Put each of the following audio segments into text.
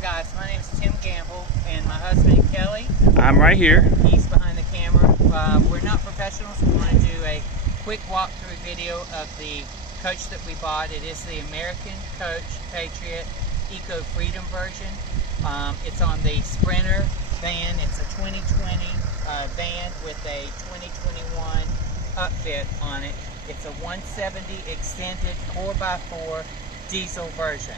Hi guys, my name is Tim Gamble and my husband Kelly. I'm right here. He's behind the camera. We're not professionals. We want to do a quick walkthrough video of the coach that we bought. It is the American coach Patriot Eco Freedom version. It's on the Sprinter van. It's a 2020 van with a 2021 upfit on it. It's a 170 extended 4x4 diesel version.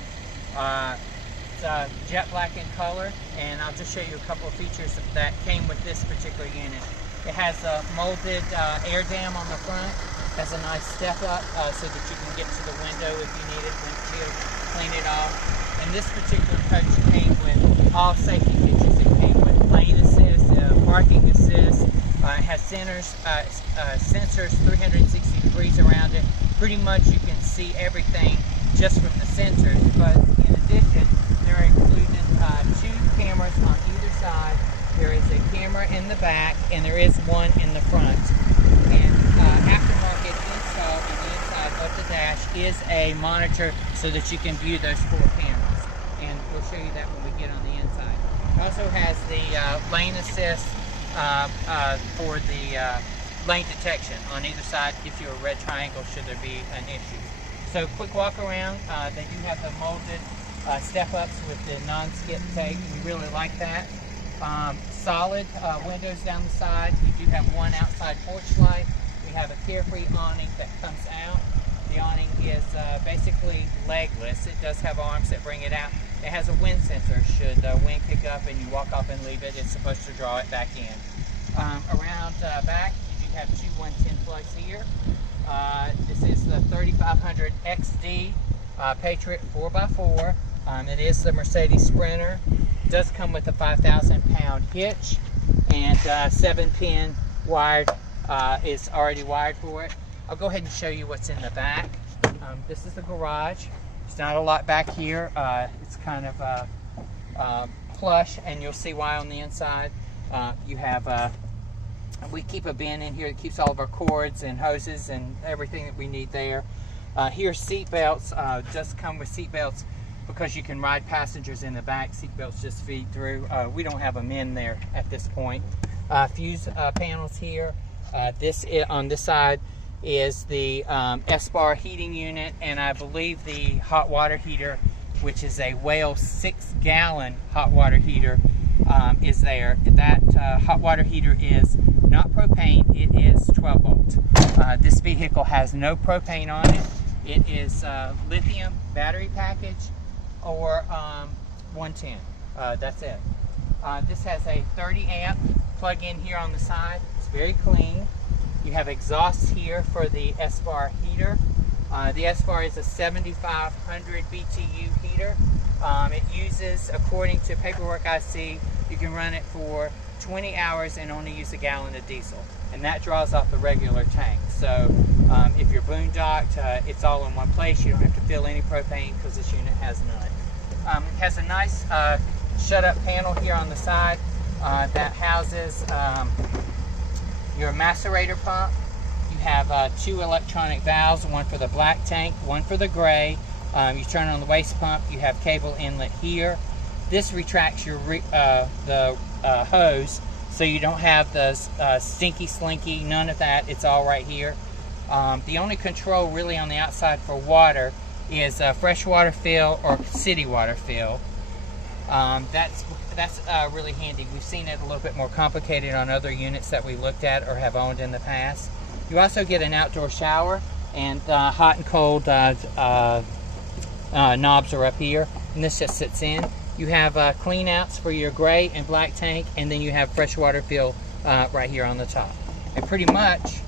It's jet black in color, and I'll just show you a couple of features that came with this particular unit. It has a molded air dam on the front. Has a nice step up so that you can get to the window if you need it to clean it off. And this particular coach came with all safety features. It came with lane assist, parking assist. It has sensors 360 degrees around it. Pretty much you can see everything just from the sensors, but in addition, they're included two cameras on either side. There is a camera in the back, and there is one in the front. And aftermarket installed in the inside of the dash is a monitor so that you can view those four cameras. And we'll show you that when we get on the inside. It also has the lane assist for the lane detection on either side. Gives you a red triangle should there be an issue. So quick walk around. They do have the molded step-ups with the non-skip tape. We really like that. Solid windows down the side. We do have one outside porch light. We have a Carefree awning that comes out. The awning is basically legless. It does have arms that bring it out. It has a wind sensor. Should the wind pick up and you walk off and leave it, it's supposed to draw it back in. Around back, you do have two 110 plugs here. This is the 3500 XD Patriot 4x4. It is the Mercedes Sprinter. It does come with a 5,000-pound hitch, and 7-pin wired is already wired for it. I'll go ahead and show you what's in the back. This is the garage. There's not a lot back here. It's kind of plush, and you'll see why on the inside. You have we keep a bin in here that keeps all of our cords and hoses and everything that we need there. Here, seat belts. Does come with seat belts because you can ride passengers in the back. Seat belts just feed through. We don't have them in there at this point. Fuse panels here. On this side is the S-bar heating unit, and I believe the hot water heater, which is a Whale 6-gallon hot water heater, is there. That hot water heater is not propane, it is 12 volt. This vehicle has no propane on it. It is lithium battery package or 110. That's it. This has a 30 amp plug-in here on the side. It's very clean. You have exhausts here for the S-bar heater. The S-bar is a 7,500 BTU heater. It uses, according to paperwork I see, you can run it for 20 hours and only use a gallon of diesel. And that draws off the regular tank. So if you're boondocked, it's all in one place. You don't have to fill any propane because this unit has none. It has a nice shut-up panel here on the side that houses your macerator pump. You have two electronic valves, one for the black tank, one for the gray. You turn on the waste pump, you have cable inlet here. This retracts your the hose, so you don't have the stinky slinky, none of that. It's all right here. The only control really on the outside for water is fresh water fill or city water fill. That's really handy. We've seen it a little bit more complicated on other units that we looked at or have owned in the past. You also get an outdoor shower, and hot and cold knobs are up here, and this just sits in. You have clean outs for your gray and black tank, and then you have fresh water fill right here on the top. And pretty much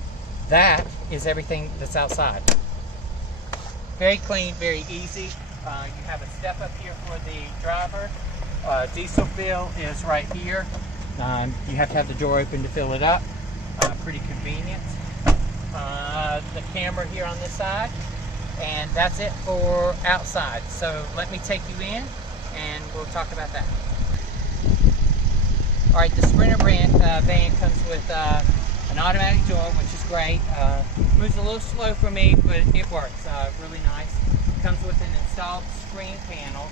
that is everything that's outside. Very clean, very easy. You have a step up here for the driver. Diesel fill is right here. You have to have the door open to fill it up. Pretty convenient. The camera here on this side, and that's it for outside. So let me take you in and we'll talk about that. Alright, the Sprinter van comes with an automatic door, which is great. Moves a little slow for me, but it works really nice. comes with an installed screen panel.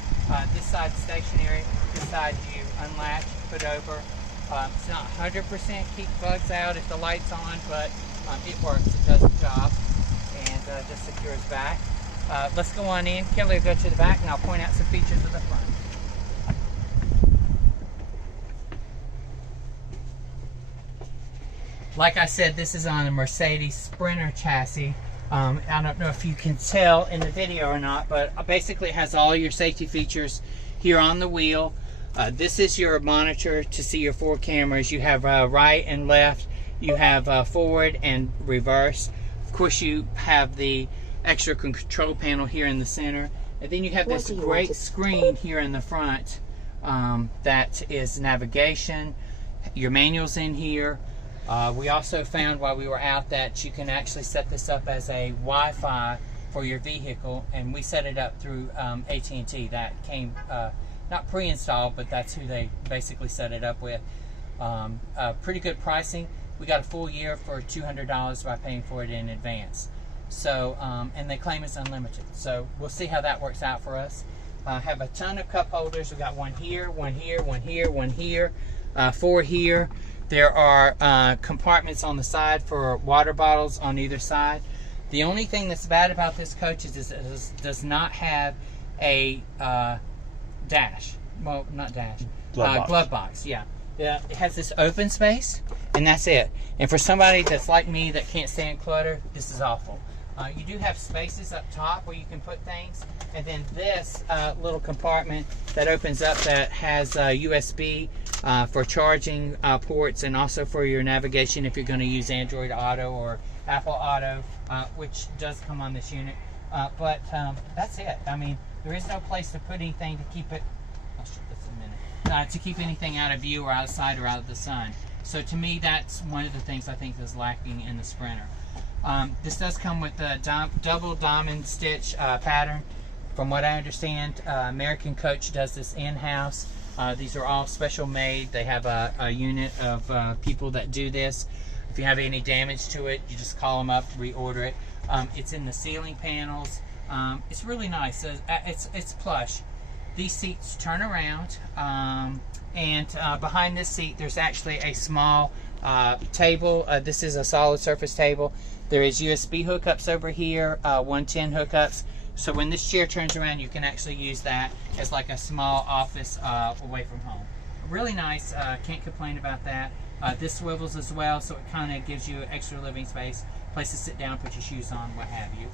This side stationary, this side you unlatch, put over. It's not 100% keep bugs out if the light's on, but it works, it does the job, and just secures back. Let's go on in. Kelly will go to the back and I'll point out some features of the front. Like I said, this is on a Mercedes Sprinter chassis. I don't know if you can tell in the video or not, but basically it has all your safety features here on the wheel. This is your monitor to see your 4 cameras. You have right and left. You have forward and reverse. Of course, you have the extra control panel here in the center. And then you have this great screen here in the front that is navigation. Your manual's in here. We also found while we were out that you can actually set this up as a Wi-Fi for your vehicle, and we set it up through AT&T. That came not pre-installed, but that's who they basically set it up with. Pretty good pricing. We got a full year for $200 by paying for it in advance. So, and they claim it's unlimited. So we'll see how that works out for us. Have a ton of cup holders. We got one here, one here, one here, one here, 4 here. There are compartments on the side for water bottles on either side. The only thing that's bad about this coach is it does not have a dash. Well, not dash. Glove box, yeah. It has this open space, and that's it. And for somebody that's like me that can't stand clutter, this is awful. You do have spaces up top where you can put things, and then this little compartment that opens up that has USB for charging ports, and also for your navigation if you're going to use Android Auto or Apple Auto, which does come on this unit. But that's it. I mean, there is no place to put anything to keep it. I'll show this in a minute. To keep anything out of view or outside or out of the sun. So to me, that's one of the things I think is lacking in the Sprinter. This does come with a double diamond stitch pattern. From what I understand, American Coach does this in-house. These are all special made. They have a unit of people that do this. If you have any damage to it, you just call them up, reorder it. It's in the ceiling panels. It's really nice. It's plush. These seats turn around, and behind this seat there's actually a small table. This is a solid surface table. There is USB hookups over here, 110 hookups. So when this chair turns around, you can actually use that as like a small office away from home. Really nice. Can't complain about that. This swivels as well, so it kind of gives you extra living space, place to sit down, put your shoes on, what have you.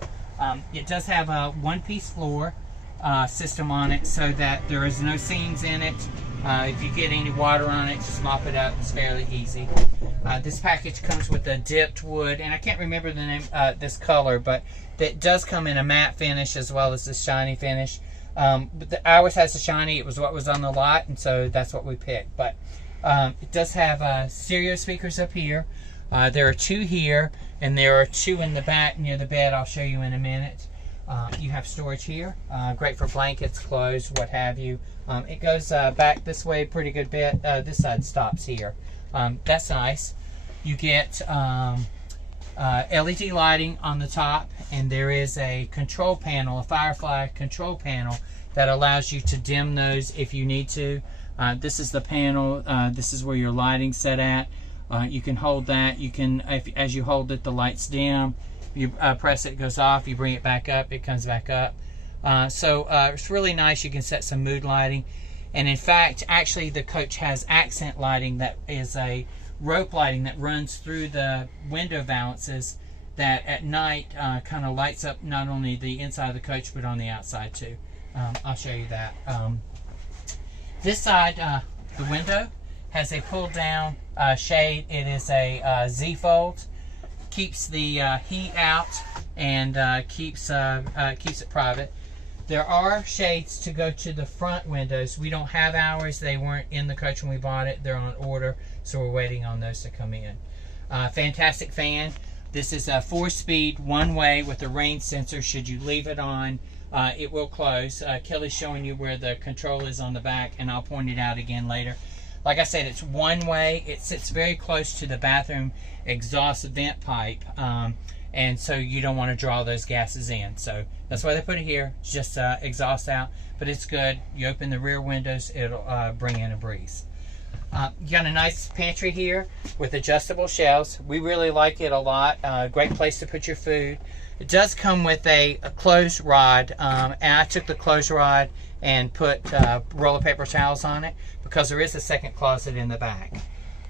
It does have a one-piece floor system on it, so that there is no seams in it. If you get any water on it, just mop it up. It's fairly easy. This package comes with a dipped wood, and I can't remember the name, this color, but it does come in a matte finish as well as this shiny finish. But ours has a shiny. It was what was on the lot, and so that's what we picked. But it does have stereo speakers up here. There are 2 here, and there are 2 in the back near the bed. I'll show you in a minute. You have storage here, great for blankets, clothes, what have you. It goes back this way a pretty good bit. This side stops here. That's nice. You get LED lighting on the top, and there is a control panel, a Firefly control panel that allows you to dim those if you need to. This is the panel. This is where your lighting's set at. You can hold that. You can, as you hold it, the lights dim. You press it, it goes off. You bring it back up, it comes back up. So it's really nice. You can set some mood lighting. And in fact, actually the coach has accent lighting that is a rope lighting that runs through the window valances that at night kind of lights up not only the inside of the coach but on the outside too. I'll show you that. This side, the window, has a pull down shade. It is a Z-fold. Keeps the heat out and keeps it private. There are shades to go to the front windows. We don't have ours. They weren't in the coach when we bought it. They're on order, so we're waiting on those to come in. Fantastic fan. This is a 4-speed, one-way with a rain sensor. Should you leave it on, it will close. Kelly's showing you where the control is on the back, and I'll point it out again later. Like I said, it's one way. It sits very close to the bathroom exhaust vent pipe. and so you don't want to draw those gases in. So that's why they put it here. It's just exhaust out, but it's good. You open the rear windows, it'll bring in a breeze. You got a nice pantry here with adjustable shelves. We really like it a lot. Great place to put your food. It does come with a clothes rod, and I took the clothes rod and put roll of paper towels on it because there is a second closet in the back.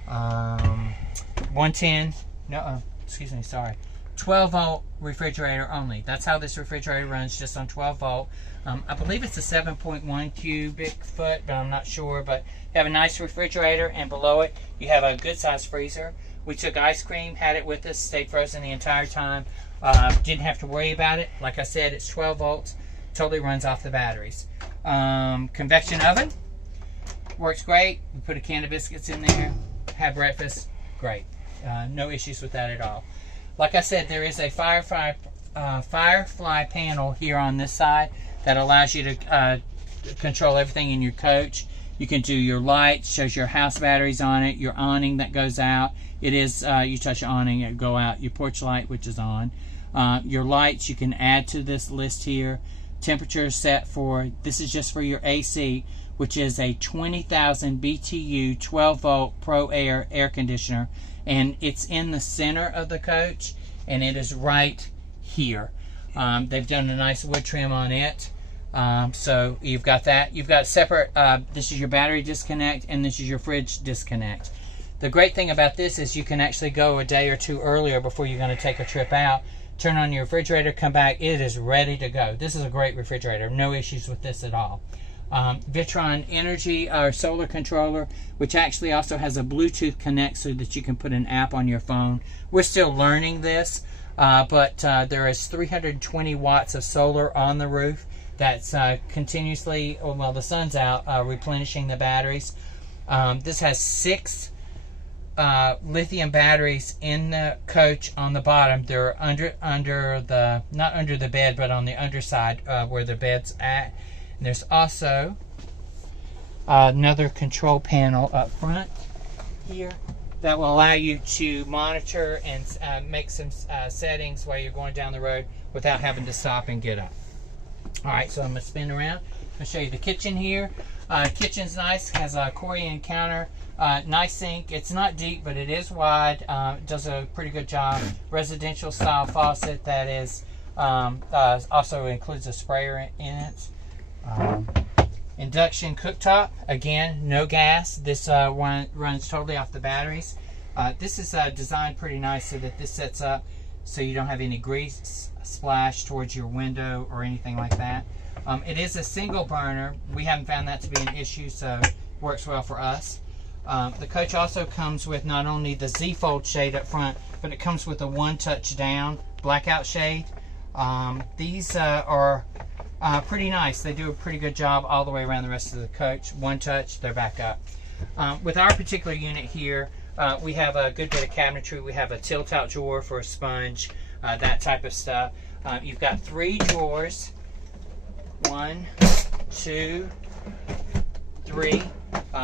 110, no, excuse me, sorry. 12 volt refrigerator only. That's how this refrigerator runs, just on 12 volt. I believe it's a 7.1 cubic foot, but I'm not sure. But you have a nice refrigerator, and below it you have a good sized freezer. We took ice cream, had it with us, stayed frozen the entire time. Didn't have to worry about it. Like I said, it's 12 volts, totally runs off the batteries. Convection oven works great. We put a can of biscuits in there, have breakfast, great. No issues with that at all. Like I said, there is a Firefly panel here on this side that allows you to control everything in your coach. You can do your lights, shows your house batteries on it, your awning that goes out. It is, you touch the awning, it go out. Your porch light, which is on. Your lights, you can add to this list here. Temperature is set for, this is just for your AC, which is a 20,000 BTU 12 volt Pro Air air conditioner. And it's in the center of the coach, and it is right here. They've done a nice wood trim on it. So you've got that. You've got separate, this is your battery disconnect, and this is your fridge disconnect. The great thing about this is you can actually go a day or two earlier before you're going to take a trip out, turn on your refrigerator, come back, it is ready to go. This is a great refrigerator. No issues with this at all. Vitron Energy, our solar controller, which actually also has a Bluetooth connect so that you can put an app on your phone. We're still learning this, but there is 320 watts of solar on the roof that's continuously, while the sun's out, replenishing the batteries. This has 6 lithium batteries in the coach on the bottom. They're under the, not under the bed, but on the underside where the bed's at. And there's also another control panel up front here that will allow you to monitor and make some settings while you're going down the road without having to stop and get up. Alright, so I'm going to spin around. I'm going to show you the kitchen here. Kitchen's nice, has a Corian counter, nice sink. It's not deep, but it is wide. It does a pretty good job. Residential style faucet that is also includes a sprayer in it. Induction cooktop, again, no gas. This runs totally off the batteries. This is designed pretty nice so that this sets up so you don't have any grease splash towards your window or anything like that. It is a single burner. We haven't found that to be an issue, so it works well for us. The coach also comes with not only the Z-fold shade up front, but it comes with a one-touch down blackout shade. These are pretty nice. They do a pretty good job all the way around the rest of the coach. One touch, they're back up. With our particular unit here, we have a good bit of cabinetry. We have a tilt-out drawer for a sponge, that type of stuff. You've got 3 drawers. 1, 2, 3.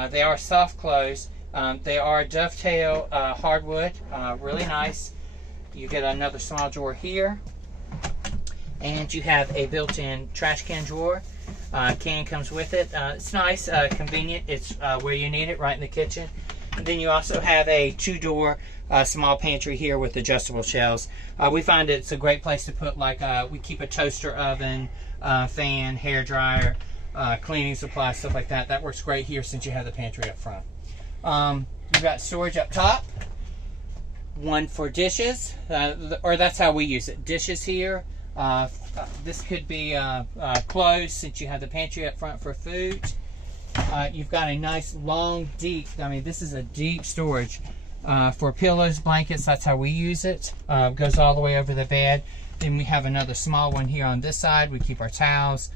They are soft close. They are dovetail hardwood, really nice. You get another small drawer here. And you have a built-in trash can drawer. Can comes with it. It's nice, convenient. It's where you need it, right in the kitchen. And then you also have a 2-door small pantry here with adjustable shelves. We find it's a great place to put, like, we keep a toaster oven, fan, hair dryer, cleaning supplies, stuff like that. That works great here since you have the pantry up front. You've got storage up top. One for dishes, or that's how we use it. Dishes here. This could be closed since you have the pantry up front for food. You've got a nice long deep, I mean this is a deep storage for pillows, blankets. That's how we use it. Goes all the way over the bed. Then we have another small one here on this side. We keep our towels,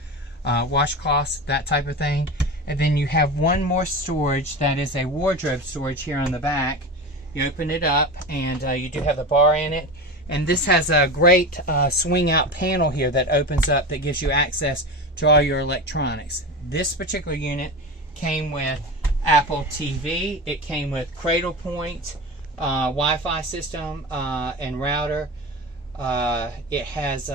washcloths, that type of thing. And then you have one more storage that is a wardrobe storage here on the back. You open it up and you do have the bar in it. And this has a great swing out panel here that opens up that gives you access to all your electronics. This particular unit came with Apple TV. It came with Cradle Point, Wi-Fi system and router. It has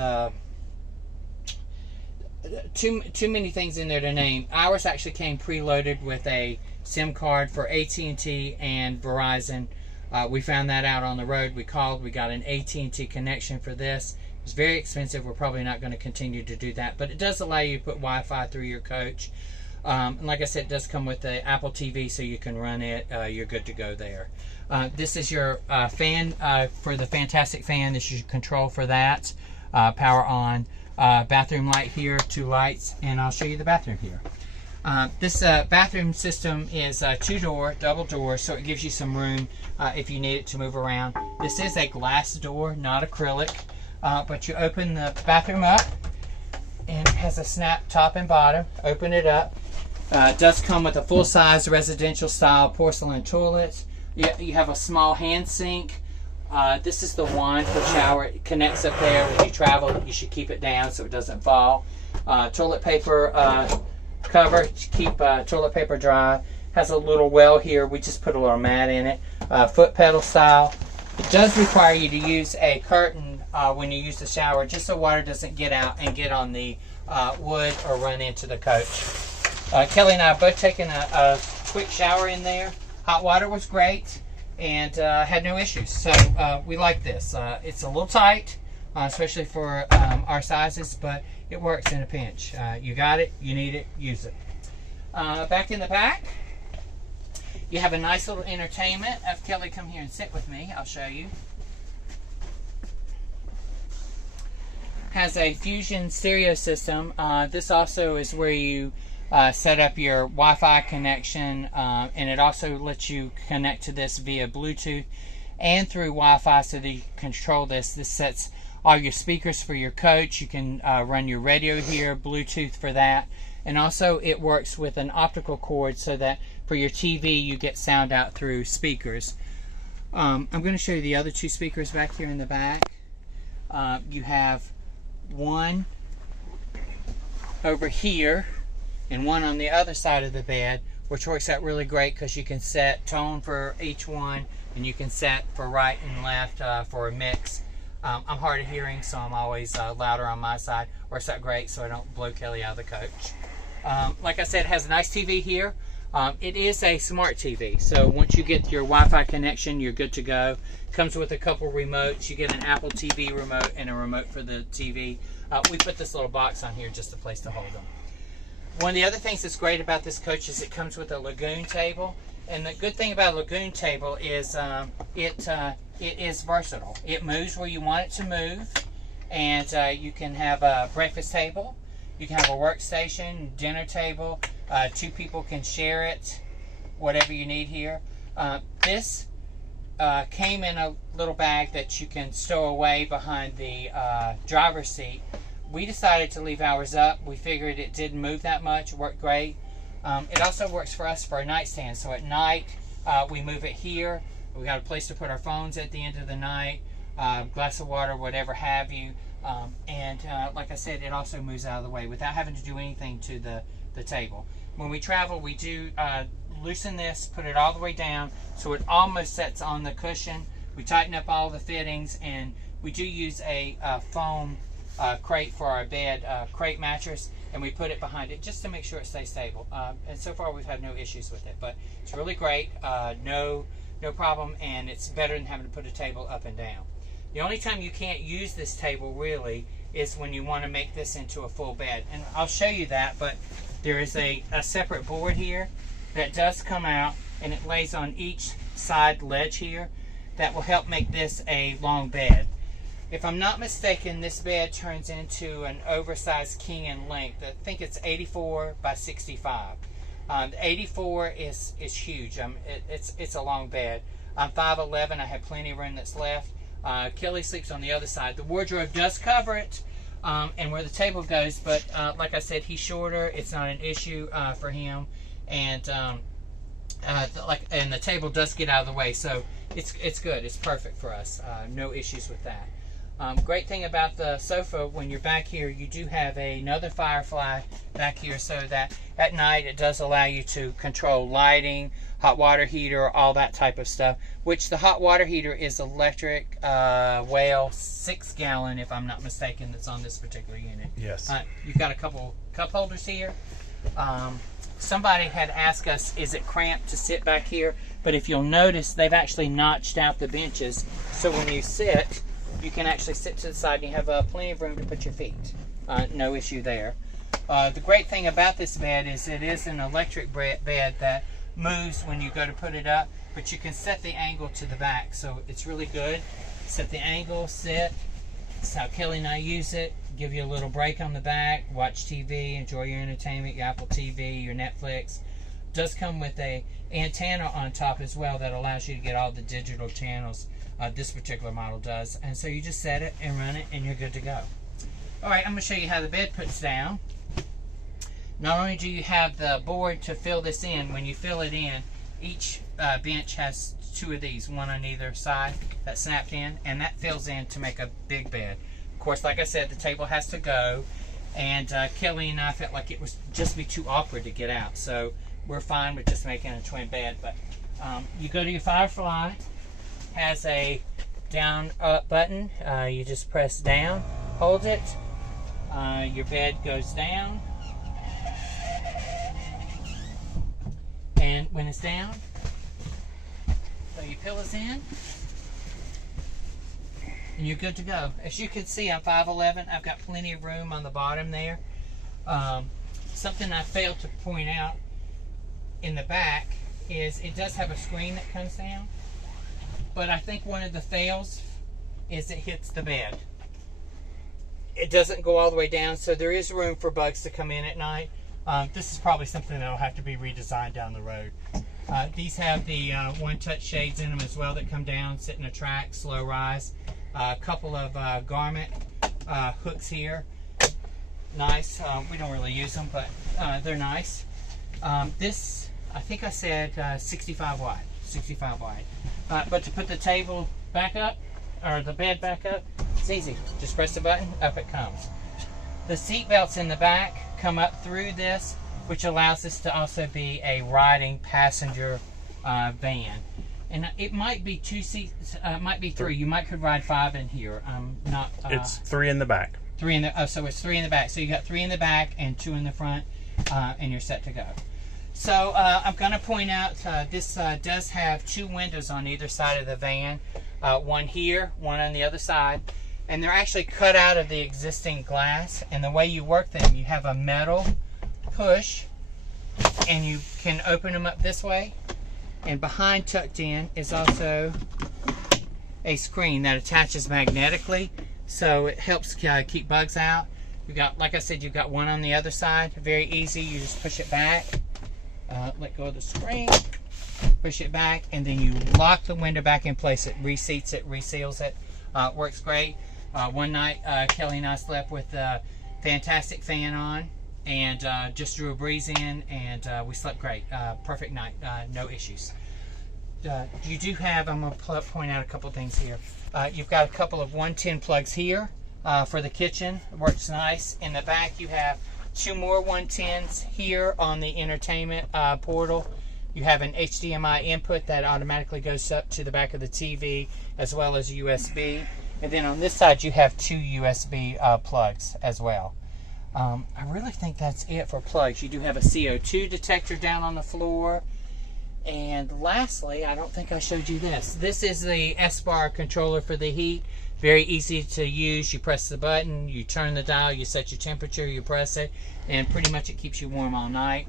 too many things in there to name. Ours actually came preloaded with a SIM card for AT&T and Verizon. We found that out on the road. We called. We got an AT&T connection for this. It's very expensive. We're probably not going to continue to do that, but it does allow you to put Wi-Fi through your coach. And like I said, it does come with the Apple TV, so you can run it. You're good to go there. This is your fan for the Fantastic fan. This is your control for that. Power on. Bathroom light here, 2 lights, and I'll show you the bathroom here. This bathroom system is 2-door, double door, so it gives you some room if you need it to move around. This is a glass door, not acrylic, but you open the bathroom up, and it has a snap top and bottom. Open it up. It does come with a full-size residential style porcelain toilet. You have a small hand sink. This is the wand for shower. It connects up there. When you travel, you should keep it down so it doesn't fall. Toilet paper cover to keep toilet paper dry. Has a little well here. We just put a little mat in it. Foot pedal style. It does require you to use a curtain when you use the shower, just so water doesn't get out and get on the wood or run into the coach. Kelly and I have both taken a quick shower in there. Hot water was great and had no issues. So we like this. It's a little tight, especially for our sizes, but it works in a pinch. You got it, you need it, use it. Back in the back, you have a nice little entertainment. Have Kelly come here and sit with me. I'll show you. Has a Fusion stereo system. This also is where you set up your Wi-Fi connection, and it also lets you connect to this via Bluetooth and through Wi-Fi so that you can control this. This sets all your speakers for your coach. You can run your radio here, Bluetooth for that, and also it works with an optical cord so that for your TV you get sound out through speakers. I'm going to show you the other 2 speakers back here in the back. You have one over here and one on the other side of the bed, which works out really great because you can set tone for each one and you can set for right and left for a mix. I'm hard of hearing, so I'm always louder on my side. Works out great so I don't blow Kelly out of the coach. Like I said, it has a nice TV here. It is a smart TV, so once you get your Wi-Fi connection, you're good to go. Comes with a couple remotes. You get an Apple TV remote and a remote for the TV. We put this little box on here, just a place to hold them. One of the other things that's great about this coach is it comes with a lagoon table. And the good thing about a lagoon table is it is versatile. It moves where you want it to move. And you can have a breakfast table. You can have a workstation, dinner table. 2 people can share it, whatever you need here. This came in a little bag that you can stow away behind the driver's seat. We decided to leave ours up. We figured it didn't move that much. It worked great. It also works for us for a nightstand. So at night, we move it here. We got a place to put our phones at the end of the night, glass of water, whatever have you. Like I said, it also moves out of the way without having to do anything to the table. When we travel, we do loosen this, put it all the way down so it almost sets on the cushion. We tighten up all the fittings, and we do use a foam crate for our bed, crate mattress, and we put it behind it just to make sure it stays stable. And so far we've had no issues with it, but it's really great. No problem, and it's better than having to put a table up and down. The only time you can't use this table really is when you want to make this into a full bed, and I'll show you that. But there is a separate board here that does come out, and it lays on each side ledge here that will help make this a long bed. If I'm not mistaken, this bed turns into an oversized king in length. I think it's 84 by 65. The 84 is huge. It's a long bed. I'm 5'11". I have plenty of room that's left. Kelly sleeps on the other side. The wardrobe does cover it, and where the table goes, but like I said, he's shorter. It's not an issue for him, and the table does get out of the way, so it's good. It's perfect for us. No issues with that. Great thing about the sofa, when you're back here, you do have another Firefly back here, so that at night it does allow you to control lighting, hot water heater, all that type of stuff, which the hot water heater is electric, well, 6-gallon if I'm not mistaken, that's on this particular unit. Yes. You've got a couple cup holders here. Somebody had asked us, is it cramped to sit back here? But if you'll notice, they've actually notched out the benches, so when you sit, you can actually sit to the side and you have plenty of room to put your feet. No issue there. The great thing about this bed is it is an electric bed that moves when you go to put it up, but you can set the angle to the back, so it's really good. Set the angle, sit. That's how Kelly and I use it. Give you a little break on the back, watch TV, enjoy your entertainment, your Apple TV, your Netflix. Does come with a antenna on top as well that allows you to get all the digital channels. This particular model does, and so you just set it and run it and you're good to go. Alright, I'm going to show you how the bed puts down. Not only do you have the board to fill this in, when you fill it in, each bench has 2 of these, one on either side that snapped in, and that fills in to make a big bed. Of course, like I said, the table has to go, and Kelly and I felt like it was just be too awkward to get out, so we're fine with just making a twin bed. But you go to your Firefly, has a down up button. You just press down, hold it, your bed goes down, and when it's down, throw your pillows in, and you're good to go. As you can see, I'm 5'11". I've got plenty of room on the bottom there. Something I failed to point out in the back is it does have a screen that comes down, but I think one of the fails is it hits the bed. It doesn't go all the way down, so there is room for bugs to come in at night. This is probably something that will have to be redesigned down the road. These have the one-touch shades in them as well that come down, sit in a track, slow rise. A couple of garment hooks here. Nice. We don't really use them, but they're nice. This, I think I said 65 wide. 65 wide. But to put the table back up, or the bed back up, it's easy. Just press the button, up it comes. The seat belts in the back come up through this, which allows this to also be a riding passenger van. And it might be 2 seats, it might be 3. You might could ride 5 in here. Not. It's 3 in the back. 3 in the. Oh, so it's 3 in the back. So you got 3 in the back and 2 in the front, and you're set to go. So I'm going to point out this does have 2 windows on either side of the van. One here, one on the other side. And they're actually cut out of the existing glass. And the way you work them, you have a metal push, and you can open them up this way. And behind, tucked in, is also a screen that attaches magnetically, so it helps keep bugs out. You've got, like I said, you've got one on the other side. Very easy. You just push it back, let go of the screen, push it back, and then you lock the window back in place. It reseats it, reseals it. Works great. One night, Kelly and I slept with a fantastic fan on, and just drew a breeze in, and we slept great. Perfect night, no issues. You do have, I'm going to point out a couple things here. You've got a couple of 110 plugs here for the kitchen. It works nice. In the back, you have 2 more 110s here on the entertainment portal. You have an HDMI input that automatically goes up to the back of the TV, as well as USB. And then on this side, you have 2 USB plugs as well. I really think that's it for plugs. You do have a CO2 detector down on the floor. And lastly, I don't think I showed you this. This is the S-bar controller for the heat. Very easy to use. You press the button, you turn the dial, you set your temperature, you press it, and pretty much it keeps you warm all night.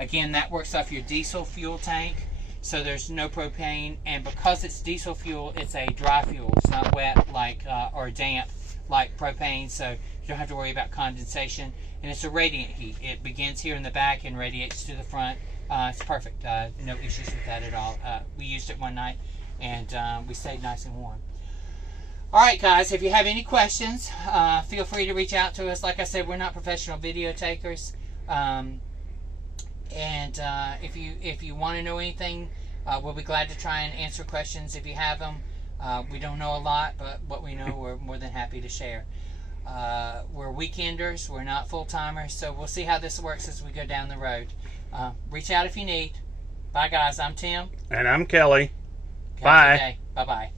Again, that works off your diesel fuel tank, so there's no propane. And because it's diesel fuel, it's a dry fuel. It's not wet like or damp like propane, so you don't have to worry about condensation. And it's a radiant heat. It begins here in the back and radiates to the front. It's perfect. No issues with that at all. We used it one night, and we stayed nice and warm. Alright guys, if you have any questions, feel free to reach out to us. Like I said, we're not professional video takers. If you want to know anything, we'll be glad to try and answer questions if you have them. We don't know a lot, but what we know, we're more than happy happy to share. We're weekenders, we're not full-timers, so we'll see how this works as we go down the road. Reach out if you need. Bye, guys. I'm Tim. And I'm Kelly. Bye. Bye-bye.